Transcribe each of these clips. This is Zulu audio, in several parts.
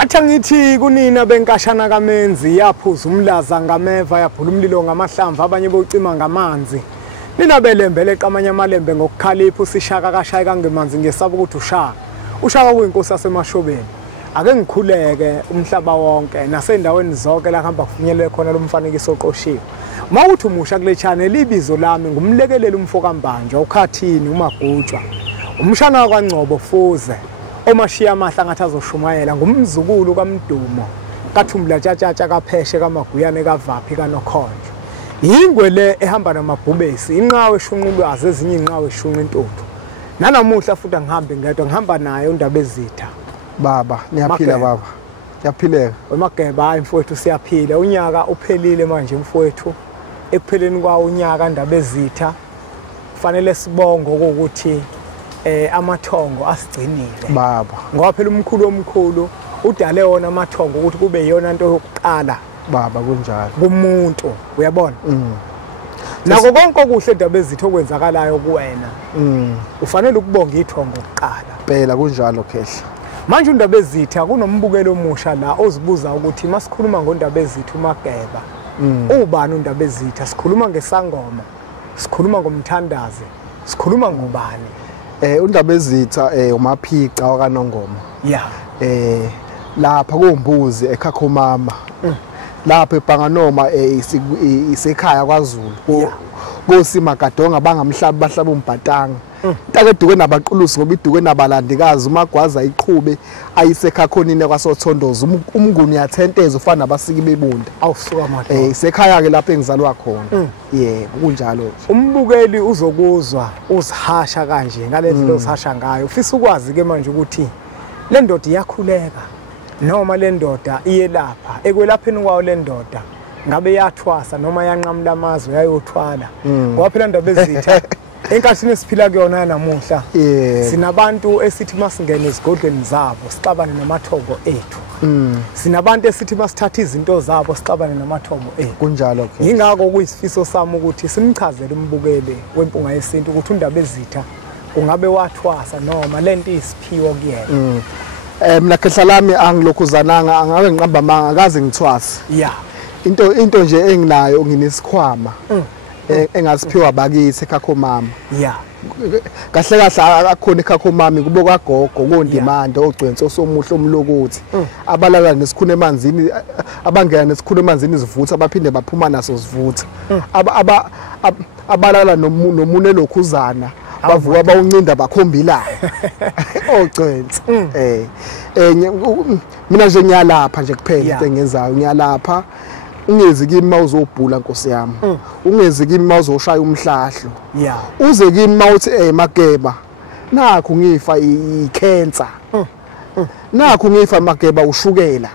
Wathi ngithi kunina benkashana kaMenzi yaphuza umlaza ngameva yaphula umlilo ngamahlamvu abanye bocima ngamanzi. Nina belembele eqamanye amalembe ngokukhalipha usishaka kashaya kangemanzi ngesaba ukuthi ushaka. Ushaka kuyinkosi yasemashobeni. Ake ngikhuleke umhlaba wonke nasendaweni zonke la hamba kufinyelele khona lo mfanekiso oqoshiwe. Mawuthi umusha kule channel ibizo lami ngumlekeleli umfoka Mbanjwa ukhathini uMagutshwa. Umshana kwaNgcobo Fuze. Omashiya amahla ngathi azoshumayela ngumzukulu kaMdumo kaThumbula Tshatatsha kaPheshe kaMaguyane kaVaphi kaNokhonjo. Yingwe le ehamba namabhubesi inqawe eshunqulwazi ezinye inqawe eshunqa intuthu. Nanamuhla futhi angihambe ngedwa ngihamba naye uNdabezitha. Baba niyaphila baba. Yaphileka. Wemageba hayi mfowethu siyaphila. Unyaka uphelile manje mfowethu. Ekupheleni kwa unyaka Ndabezitha kufanele sibonge ukuthi amathongo asigcinile baba ngoba phela umkhulu omkhulu udale wona amathongo ukuthi kube yona into yokuqala baba kunjalo kumuntu uyabona nako konke okuhle Ndabezitha okwenzakalayo kuwena ufanele ukubonga ithongo ukuqala phela kunjalo khehla manje uNdabezitha kunombukelo omusha la ozibuza ukuthi masikhuluma ngoNdabezitha uMageba ubani uNdabezitha sikhuluma ngesangoma sikhuluma ngomthandazi sikhuluma ngobani uNdabezitha umaphica wakaNongoma yeah lapha kuMbuzi eKhakhomama lapha eBhanganoma isekhaya kwaZulu koSimagadonga bangamhlaba bahlaba uMbhatanga intake eduke nabaqulusi ngoba iduke nabalandikazi uMagwaza iqhube ayisekhakhonini kwaSothondoza umnguni yathenteza ufana nabasiki bebunda awusuka madodana isekhaya ke lapha engizalwa khona yebo kunjalo umbukeli uzokuzwa uzihasha kanje ngalendlela ozihasha ngayo ufisa ukwazi ke manje ukuthi le ndoda iyakhuleka noma le ndoda iyelapha ekwelapheni kwayo le ndoda ngabe yathwasa noma yanqamula amazwe yayothwala ngoba phela Ndabezitha enkathini esiphila kuyona namuhla sinabantu esithi masingene esigodlweni zabo sixabane namathongo ethu sinabantu esithi masithatha izinto zabo sixabane namathongo ethu kunjalo ke ingakho kuyisifiso sami ukuthi simchazele umbukeli wempunga yesintu ukuthi uNdabezitha kungabe wathwasa noma lento isiphiwo kuyena mina khehla lami angilokhuzananga angabe ngiqamba amanga akaze ngithwasa yeah into nje enginayo nginesikhwama engasiphiwa abakithi eKhakhomama yeah kahle kahle akukhona eKhakhomama kubo kwagogo kondimanda ogcwenso somuhle omlokothi abalala nesikhune emanzini abangena nesikhune emanzini izivutha abaphinde baphuma naso sivutha abalala nomune lokhuzana bavuka bawuncinda bakhombilayo ogcwenso mina nje ngiyalapha nje kuphela into engenzayo ngiyalapha ungezi kimi mawuzobhula Nkosi yami ungezi kimi mawuzoshaya umhlahlo uze kimi mawuthi Mageba nakho ngifa icancer nakho ngifa Mageba ushukela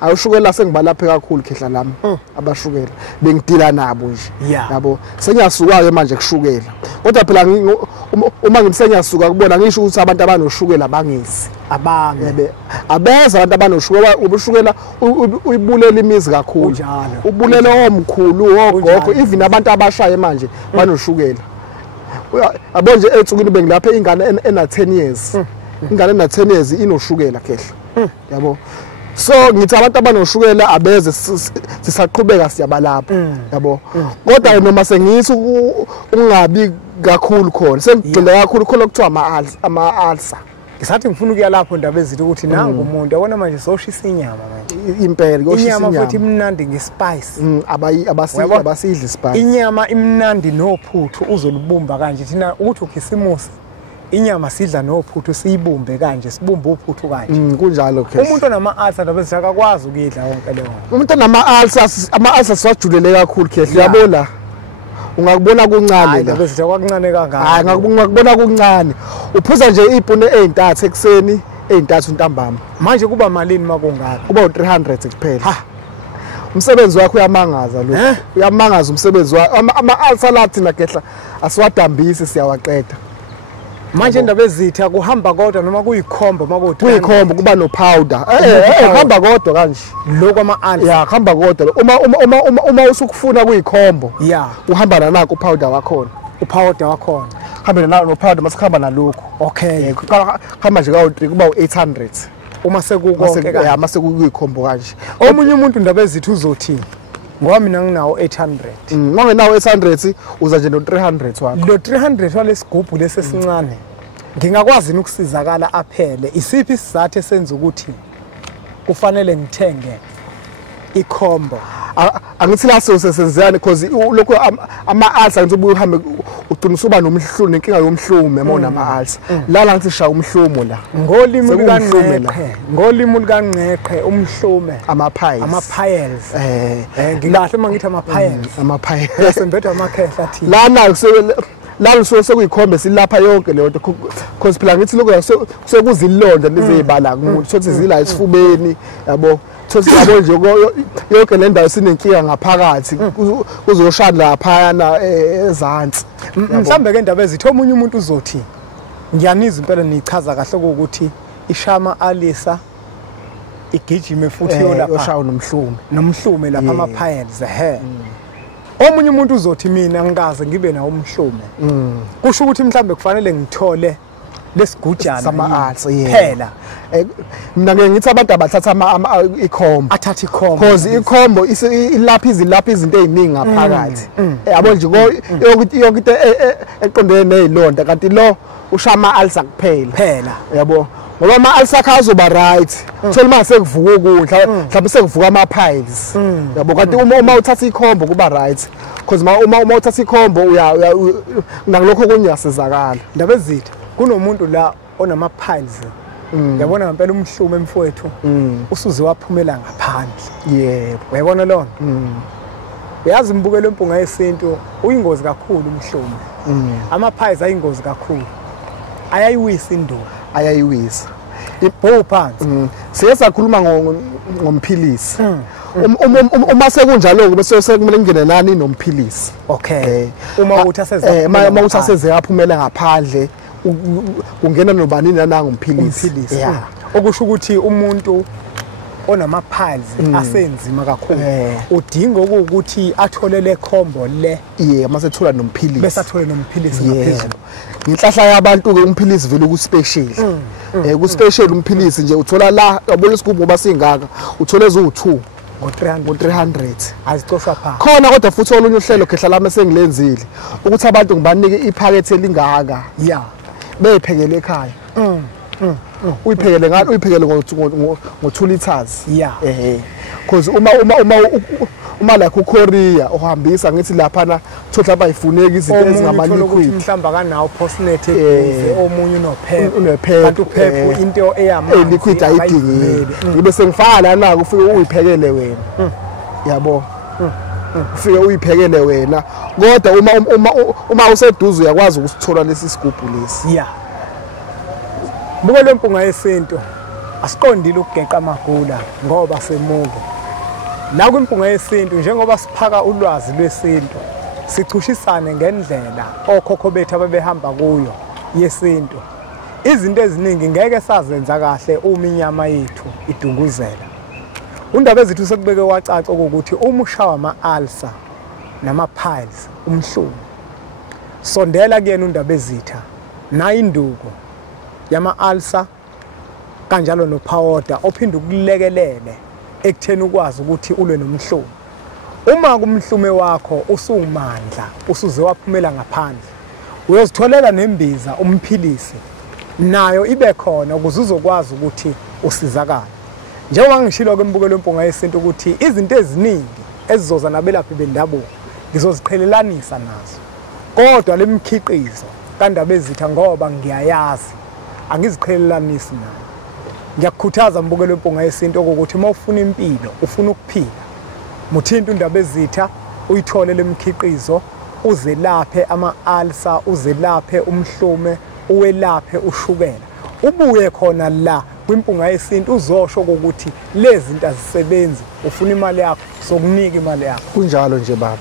awushukela sengibalaphe kakhulu khehla lami abashukela bengidila nabo nje yabo senyasuka ke manje kushukela kodwa phela uma ngisenyasuka kubona ngisho ukuthi abantu abanoshukela bangisi abange abeza abantu abanoshukela ubushukela uyibulela imizi kakhulu ubulela omkhulu ogogo even abantu abashaye manje banoshukela yabo nje etsukini bengilapha ingane ena 10 years ingane ena 10 years inoshukela khehla yabo so ngithi abantu abanoshukela abeze sisaqhubeka siyabalapha yabo kodwa noma sengithi ungabi kakhulu khona sengigcile kakhulu khona kuthiwa ama-ulcer ngisathi ngifuna ukuya lapho Ndabezitha ukuthi nangu umuntu yabona manje soshisa inyama manje impela koshisa inyama futhi imnandi ngespice abasidli spice inyama imnandi nophuthu uzolubumba kanje thina ukuthi ukhisimusi inyama sidla nophuthu siyibumbe kanje sibumbe uphuthu kanje kunjalo ke umuntu onama-ulcer Ndabezitha akakwazi ukudla wonke leyo umuntu onama-ulcer siwajulele kakhulu khehla yabona ungakubona kuncane la Ndabezitha kwakuncane kangaka hayi ngakubona kuncane uphuza nje ipune ezintathu ekseni ezintathu ntambama manje kuba malini makungaka kuba u300 kuphela ha umsebenzi wakho uyamangaza lo uyamangaza umsebenzi wakho ama-ulcer lathi nagehla asiwadambisi siyawaqeda manje Ndabezitha kuhamba kodwa noma kuyikhombo makuthi kuyikhombo kuba no powder kuhamba kodwa kanje lokho ama-ulcer ya kuhamba kodwa uma usukufuna kuyikhombo ya uhamba nanako upowder wakhona upowder wakhona hambe no powder masikhamba nalokho okay khamba nje ka3 kuba u800 uma sekukonke kanje uma sekuyikhombo kanje. Omunye umuntu indaba ezithu uzothi ngoba mina nginawo 800 mangenawo 800 uza nje no 300 wakho. lo 300 walesigubhu lesesincane ngingakwazi ukusizakala aphele isiphi isizathu esenza ukuthi kufanele ngithenge ikhombo angithi la sesenzani because lokho ama-alsa ngithi ubuye uhambe ugcina usuba nomhlumo nenkinga yomhlumo yabona ama-alsa la ngithi shaya umhlumo la ngolimi lukaNgqeqe umhlume ama-piles ngilahle mangithi ama-piles yasembethwa amakhehla thina lana la sekuyikhombe silapha yonke leyo nto because phela ngithi lokho sekuzilonda lezibala ukuthi zila esifubeni yabo thothi yabo nje yonke le ndawo sinenkinga ngaphakathi kuzoshada lapha ezantsi mhlambe ke indaba ezithi omunye umuntu uzothi ngiyanizwa impela nichaza kahle ukuthi ishama alisa igijime futhi yoshaya nomhlume lapha ama-piles omunye umuntu uzothi mina ngikaze ngibe nawo umhlume kusho ukuthi mhlambe kufanele ngithole lesigujana sama-alsa phela mina ngithi abantu abathatha ikhombo athatha ikhombo because ikhombo ilapha izinto eziningi ngaphakathi yabo nje yonke into eqondene nezilonda kanti lo ushama alsa kuphela yabo ngoba ama-alsa akho azoba right thola mase kuvuka ukudla mhlawumbe sekuvuka ama-piles yabo kanti uma uthatha ikhombo kuba right because uma uthatha ikhombo nakulokho okunye uyasizakala. Ndaba ezitha kunomuntu la onama-piles yabona ngempela umhlume mfowethu usuze waphumela ngaphandle yebo uyabona lona uyazi imbukelo empunga yesintu uyingozi kakhulu umhlume ama-piles ayingozi kakhulu ayayiwisa induku ayayiwisa ibho phansi siyakhuluma ngomphilisi uma sekunjalo bese sekumele ngene nani nomphilisi okay uma uthi aseze aphumela ngaphandle kungena nobani nanangumphilisi okusho ukuthi umuntu onama-piles asenzima kakhulu udinga ukuthi athole le khombo le mase thola nomphilisi bese athole nomphilisi ngaphezulu ngenhlahla yabantu ke umphilisi vele ku-special ku-special umphilisi nje uthola la yabona isigubhu ngoba singaka uthole eziwu-2 ngo-300 azicoshwa phansi khona kodwa futhi olunye uhlelo khehla lami esengilenzile ukuthi abantu ngibanike iphakethe elingaka beyiphekele ekhaya uyiphekele ngathi uyiphekele ngo-2 liters because uma like uKorea uhambisa ngithi laphana thola bayifuneki izinto ezingama-liquid mhlawumbe akanawo phosnet eduze omunye unophepha kanti uphepha into eyamanzi liquid ayidingile ngibe sengifaka lana ufike uyiphekele wena yabo ufike uyiphekele wena kodwa uma useduze uyakwazi ukusithola lesi sigubhu lesi bukele empunga yesintu asiqondile ukugeqa amagula ngoba semuke la kwimpunga yesintu njengoba siphaka ulwazi lwesintu sichushisane ngendlela okhokho bethu ababehamba kuyo yesintu izinto eziningi ngeke sazenza kahle uma inyama yethu idunguzela undaba ezithu sekubeke wacaca ukuthi uma ushawa ama-alsa nama-piles umhlumo sondela kuyena undaba ezitha nayo induku yama-alsa kanjalo nophawota ophinde ukulekelele ekutheni ukwazi ukuthi ulwe nomhlumo uma kumhlume wakho usumandla usuze waphumela ngaphandle uyozitholela nembiza umphilisi nayo ibe khona ukuze uzokwazi ukuthi usizakala njengoba ngishilo kwembukelo empunga yesintu ukuthi izinto eziningi ezizoza nabelaphi bendabuko ngizoziqhelelanisa nazo kodwa lemkhiqizo kandaba ezitha ngoba ngiyayazi angiziqhelelanisi nayo ngiyakukhuthaza mbukelo empunga yesintu ukuthi uma ufuna impilo ufuna ukuphila muthinta undaba ezitha uyithole lemkhiqizo uzelaphe ama-alsa uzelaphe umhlume uwelaphe ushukela ubuye khona la kwimpunga yesintu uzosho ukuthi lezi zinto azisebenzi ufuna imali yakho sokunika imali yakho kunjalo nje baba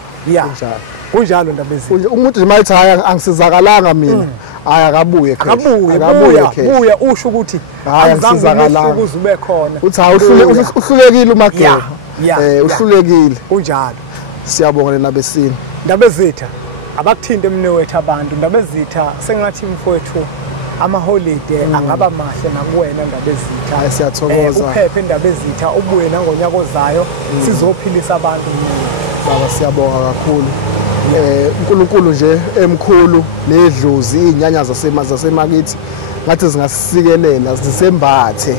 kunjalo ndaba ezitha umuntu nje mayithi hayi angisizakalanga mina hayi akabuye buya usho ukuthi angizange ukuze ube khona uthi hayi uhlulekile umageba uhlulekile kunjalo siyabonga lena besini ndaba ezitha abakuthinte emnewethu abantu ndaba ezitha sengathi mfowethu Ama-holiday angaba mahle nakuwena Ndaba Ezitha. Hayi siyathokoza. Uphephe Ndaba Ezitha ubuye nangonyaka ozayo sizophilisa abantu. Baba siyabonga kakhulu. uNkulunkulu nje emkhulu nedlozi inyanya zasemakithi ngathi zingasikelela zisembathe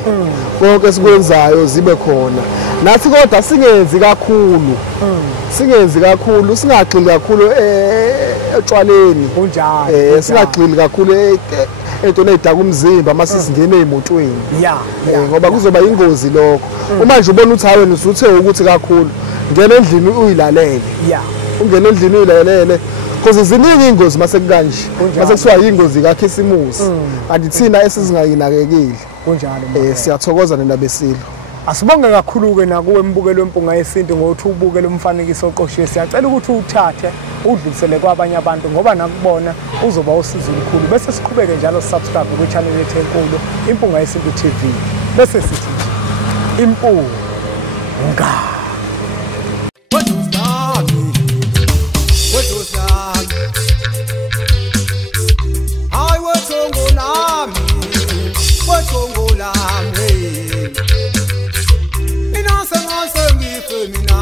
konke sikwenzayo zibe khona nathi kodwa singenzi kakhulu singagxili kakhulu etshwaleni kunjalo singagxili kakhulu entweni edaka umzimba masisingene ezimotweni ngoba kuzoba ingozi lokho uma nje ubona ukuthi hawe usuthe ukuthi kakhulu ngene endlini uyilalele ungene endlini uyilalele because ziningi ingozi mase kanje mase kusiwa ingozi kaKhisimusi kanti thina esizingayinakekile kunjalo siyathokoza neNdaba Esilo. Asibonge kakhulu ke nakuwe mbukelo wempunga yesintu ngokuthi ubukele umfanekiso oqoshiwe siyacela ukuthi uthathe udlulisele kwabanye abantu ngoba nakubona uzoba usizo olukhulu bese siqhubeke njalo subscribe ku channel yethu enkulu Impunga Yesintu TV bese sithi impunga Mina